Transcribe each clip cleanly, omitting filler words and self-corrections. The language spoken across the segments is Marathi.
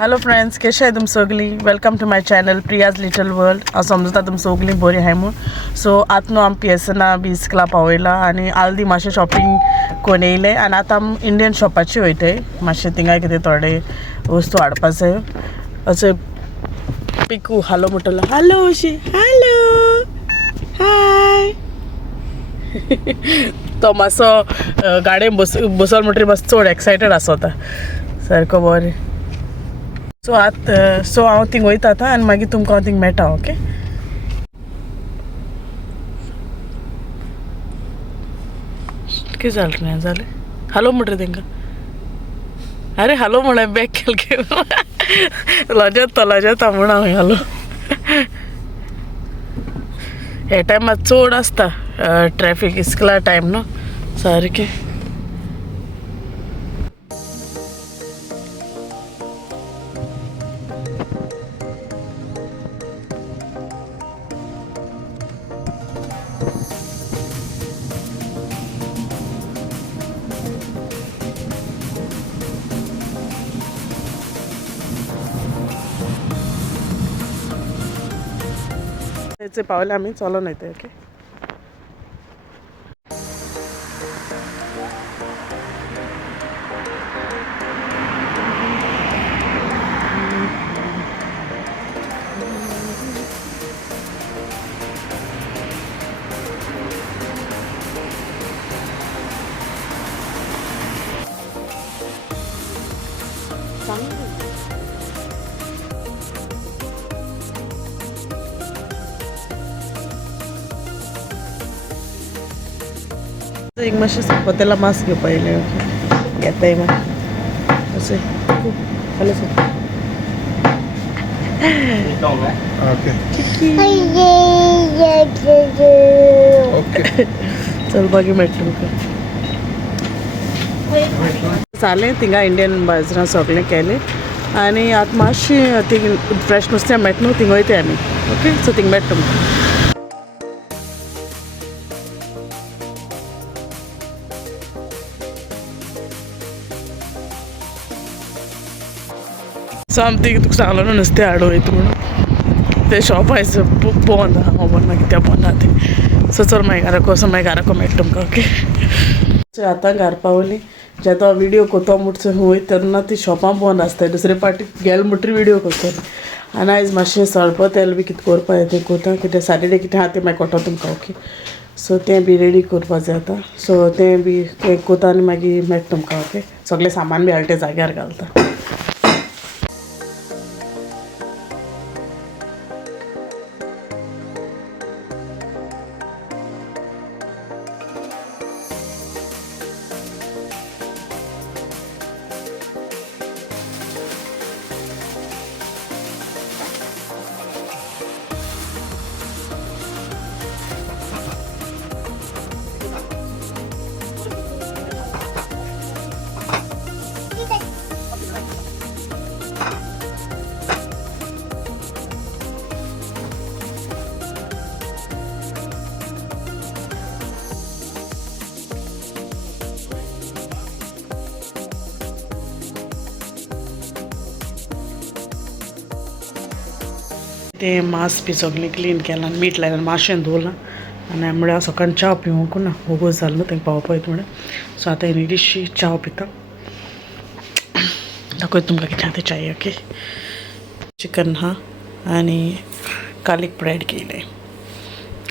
हॅलो फ्रेंड्स, कशे आहे तुम सगळी. Welcome to my channel Priya's little world. हांव समजता तुम सगळीं बरी आहाय म्हूण. सो आतां न्हू आमी पिएसना बिस्कला पावयला आनी आल्दी मातशें शॉपिंग कोन्न येयलें आनी आतां आमी इंडियन शॉपाची वयताय. मातशें थिंगाय कितें थोडे वस्तू हाडपा जाय. अशें पिकू हालो म्हणटलो, हालो अशी हालो हाय. तो मातसो गाडयेन बसोल म्हणटरी मातसो चड एक्सायटेड आसता सारको बरें. सो हांव थिंग वयता आतां आनी मागीर तुमकां हांव थिंग मेळटा. ओके, कितें जालें रे जालें. हालो म्हणटा तेंकां. अरे हालो म्हण हांवें बॅक केलें. लजता म्हण हांवें हालो. हे टायमार चड आसता ट्रॅफीक इस्कला टायम न्हू सारकें. थंयचे पावले आमी चलोन वयताय. ओके, एक मातशें सकपातेला मास्क घेवपा येयलें. ओके, घेताय मागीर अशें हालो सर. ओके, चल मागीर मेळटा तुमकां. जालें थिंगा इंडियन बाजारां सगळें केलें आनी आतां मातशें थिंग फ्रेश नुस्तें मेळटा न्हू थिंग वयताय आमी. ओके, सो थिंग मेळटा तुमकां. सो आमी थिंग तुका सांगलो न्हू नुस्तें हाडूं वयता म्हणून. तें शॉप आयज बंद आहा. हांव खबर ना कित्याक बंद आहा तें. सो चल मागीर घाराको वोसो मागीर घाराको मेळटा तुमकां. ओके, सो आतां घार पावलीं. जेन्ना हांव विडियो कोतो म्हणटा वयता तेन्ना ती शॉपां बंद आसताय. दुसरे पाटी गेले म्हणटरी विडियो कोत्तोली. आनी आयज मातशें सळपतेल बी कितें कोरपा जाय तें कोता. कित्याक सॅटर्डे कितें आहा तें मागीर कोतो तुमकां. ओके, सो तें बी रेडी करपा जाय आतां. सो तें बी कोता आनी मागीर मेळटा तुमकां. ओके, सगळें सामान बी हाडलें तें जाग्यार घालता. तें मांस बी सगळें क्लीन केलां आनी मीठ लायलां, मातशें धुवलां आनी म्हळ्यार हांव सकाळीं च्या पिवंकू ना. वोगोस जालो न्हू तेंकां पावोपा वयता म्हळ्यार. सो आतां इल्लीशी च्या पिता. दाखयता तुमकां कितें आहा तें च्याये. ओके, चिकन आहा आनी गार्लीक ब्रेड केलें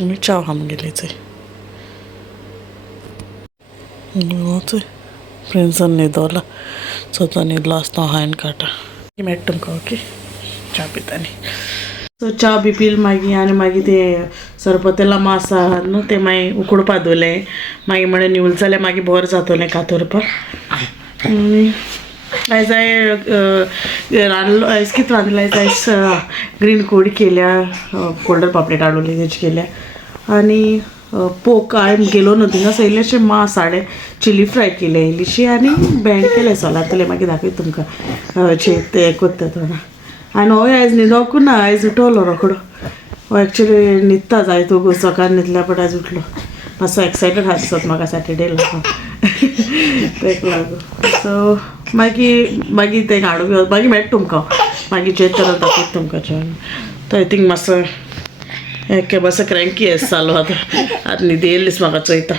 आनी च्या आहा म्हगेली चोय. चोय प्रिन्सान न्हिदोला. सो तो न्हिदलो आसता हांव हायन काडटा. मेळटा तुमकां. ओके, च्या पितानी. सो च्या बी पिल मागीर आनी मागीर तें सरपतेला मांस आहा न्हू तें मागीर उकडपा दवरलें. मागीर म्हळ्यार निवळ जाल्यार मागीर बरें जातलें कातरपाक. आनी आयज रांदलो. आयज कितें रांदलें आयज ग्रीन कोडी केल्या, कोल्डर पापलेट हाडुली तेजी केल्या आनी पोक हांवें गेलो न्हू थिंगां इल्लेशें मांस हाडें चिली फ्राय केलें इल्लीशी आनी भेंड केलें सोलातलें. मागीर दाखयता तुमकां तें कोत्ता थोडा. आनी हो आयज न्हिदोकू ना, आयज उठवलो रोखडो. हो एक्चुली न्हिदता जाय तो सकाळ न्हिदल्या बट आयज उठलो. मातसो एक्सायटेड आसता म्हाका सॅटर्डे लागून. तेका लागून. सो मागीर ते हाडून मागीर मेळटा तुमकां मागीर चेतन दाखयता तुमकां जेवण तो आय थिंक मातसो एके मातसो क्रँकी आसा जालो आतां न्हिदी येयलीच म्हाका चोयता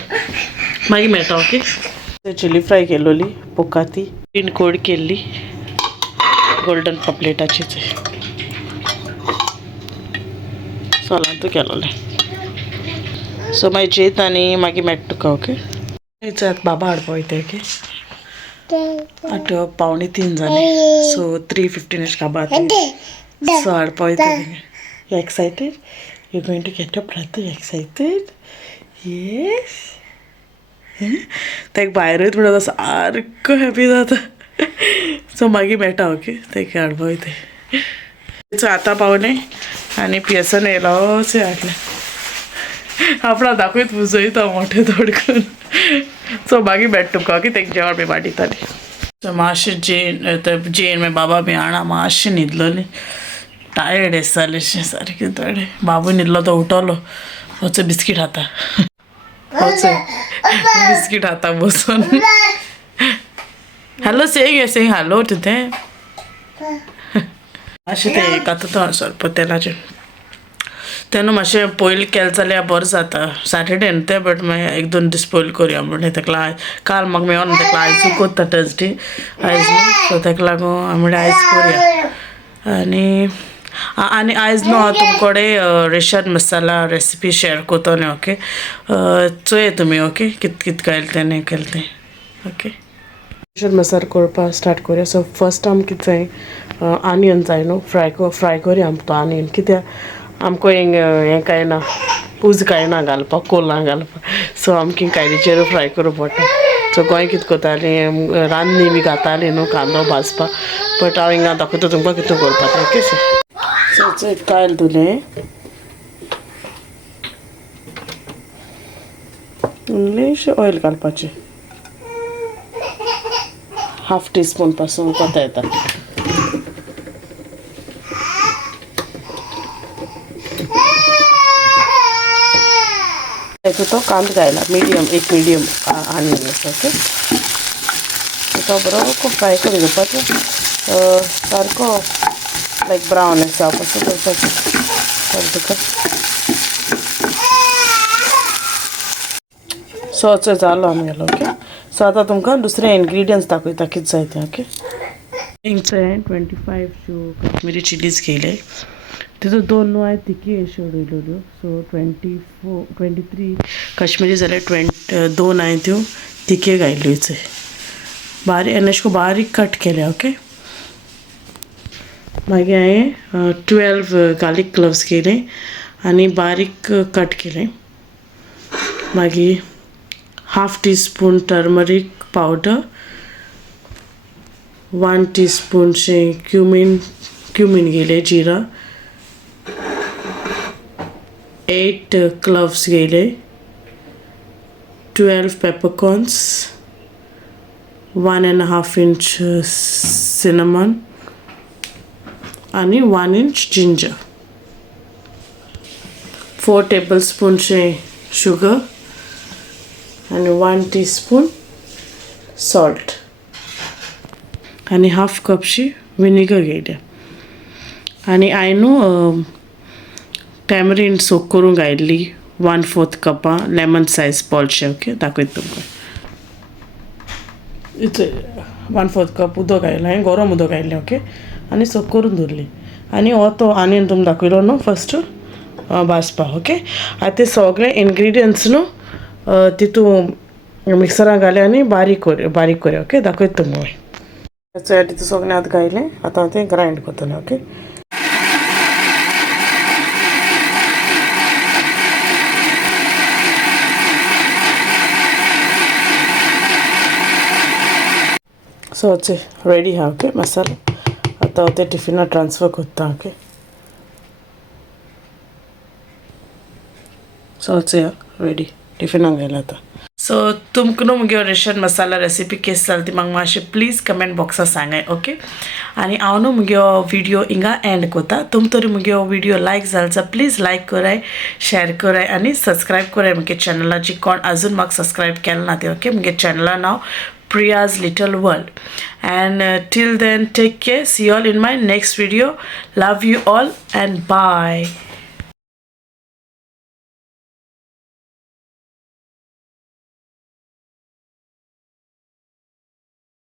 मागीर मेळटा ओके चिली फ्राय केलोली पोकाती ग्रीन कोड केल्ली गोल्डन पॉपलेटाचीच सोलांतू केलोलें सो मागीर जेत आनी मागीर मेळटा तुका ओके आतां बाबा हाडपा वयता ओके आतां 2:45 जाले सो 3:15 एश काबार सो हाडपा वयता you excited you going to get up रातू एक्सायटेड येस तेका भायर वयता म्हणून सारको हॅपी जाता सो मागीर मेळटा ओके तेका हाडपा वयता सो आतां पावलें आनी पियसन येयलोच हाडलें आपणा दाखयत पुजयता मोठे तोडकून सो मागीर मेळटा तुमकां ओके तेंक जेवण बी वाडिताली सो मातशें जेन मागीर बाबा बी हाडा मातशें न्हिदलोली टायर्ड दिसतालेशें सारकें थोडें बाबू न्हिदलो तो उठलो वचो बिस्कीट खाता वचो बिस्कीट खाता बसून हॅलो सेंग हॅलो तुते मातशें तें एक आतां तो ಸ್ವಲ್ಪ तेलाचें तेन्ना मातशें पयलीं केलें जाल्यार बरें जाता सॅटर्डे न्ही तें बट मागीर 1-2 दीस पयलीं करया म्हणलें तेका काल म्हाका मेळोना तेका आयज चुकोता थर्सडे आयज न्हू सो तेका लागून हांव म्हणलें आयज करया आनी आयज न्हू हांव तुमकोडे रेशन मसाला रेसिपी शेअर कोत्तोलें ओके चोय तुमी ओके कित कित घायलें तें हें केलें तें ओके रेशन मसाला करपा स्टार्ट करया सो फर्स्ट आमकां कितें जाय आनियन जाय न्हू फ्राय करया आमकां तो आनियन कित्याक आमकां हें कांय पूज कांय ना घालपाक कोलां घालपाक सो आमकां कायलीचेर फ्राय करूं पडटा सो गोंय कितें कोत्तालीं रान्नी बी घातालीं न्हू कांदो भाजपाक बट हांव हिंगा दाखयता तुमकां कितें करपाक ओके सो चोय कायल तुलें इल्लेशें ऑयल घालपाचें 1/2 टीस्पून पासून कोता येता तो कांदो घायला एक मिडियम आनियन ओके तो बरो फ्राय करून घेवपाचो सारको लायक ब्रावन आसा पासून करपाचें तुका सो चोय जालो आमगेलो ओके सो आतां तुमकां दुसरे इनग्रिडियंट्स दाखयता कितें जाय तें ओके हिंगचे 25 शो कश्मीरी चिलीज घेयले तितून 2 न्हू तिकी अश्यो उडयल्यो सो 23 कश्मीरी जाल्यार 2 हांवें त्यो तिके घायल्यो चोय बारीक आनी अशें बारीक कट केल्या ओके मागीर हांवें 12 गार्लीक क्लोव्स केले आनी बारीक कट केले मागीर 1/2 टीस्पून टर्मरीक पावडर 1 टीस्पून क्युमीन घेयले जिरा 8 क्लोव्स घेयले 12 पेपरकॉर्न्स 1.5 इंच cinnamon आनी 1 इंच जिंजर 4 टेबलस्पूनशे शुगर आनी 1 टीस्पून सॉल्ट आनी 1/2 कपशी विनेगर घेयल्या आनी हांवें न्हू टॅमरीन सोक करून घायल्ली 1/4 कपां लेमन सायज बॉलशे ओके दाखयता तुमकां इतले 1/4 कप उदक घायलें हांवें गरम उदक घायलें ओके आनी सोक करून दवरली आनी हो तो आनियन तुमकां दाखयलो न्हू फस्ट भाजपाक ओके आतां ते सगळे इनग्रिडियंट्स न्हू तितून मिक्सरान घाले आनी बारीक करया ओके दाखयता तुमकां तितून सगळें आतां घायलें आतां हांव तें ग्रायंड करतलें ओके सो चोय रेडी हा ओके मसाला आतां हांव ते टिफिनाक ट्रान्सफर करता ओके सो चोय रेडी टिफिनाक घायला आतां सो तुमकां न्हू मुगे रेशन मसाला रेसिपी केस जाली ती म्हाका मातशें प्लीज कमेंट बॉक्सात सांगाय ओके आनी हांव न्हू मुगे व्हिडिओ हिंगा एंड कोता तुम तरी मुगे व्हिडिओ लायक जालो जाल्यार प्लीज लायक कराय शेअर कराय आनी सबस्क्रायब कराय मुगे चॅनला जी कोण अजून म्हाका सबस्क्रायब केलें ना ते ओके मुगे चॅनला नांव Priya's little world. And till then, take care. See you all in my next video. Love you all and bye.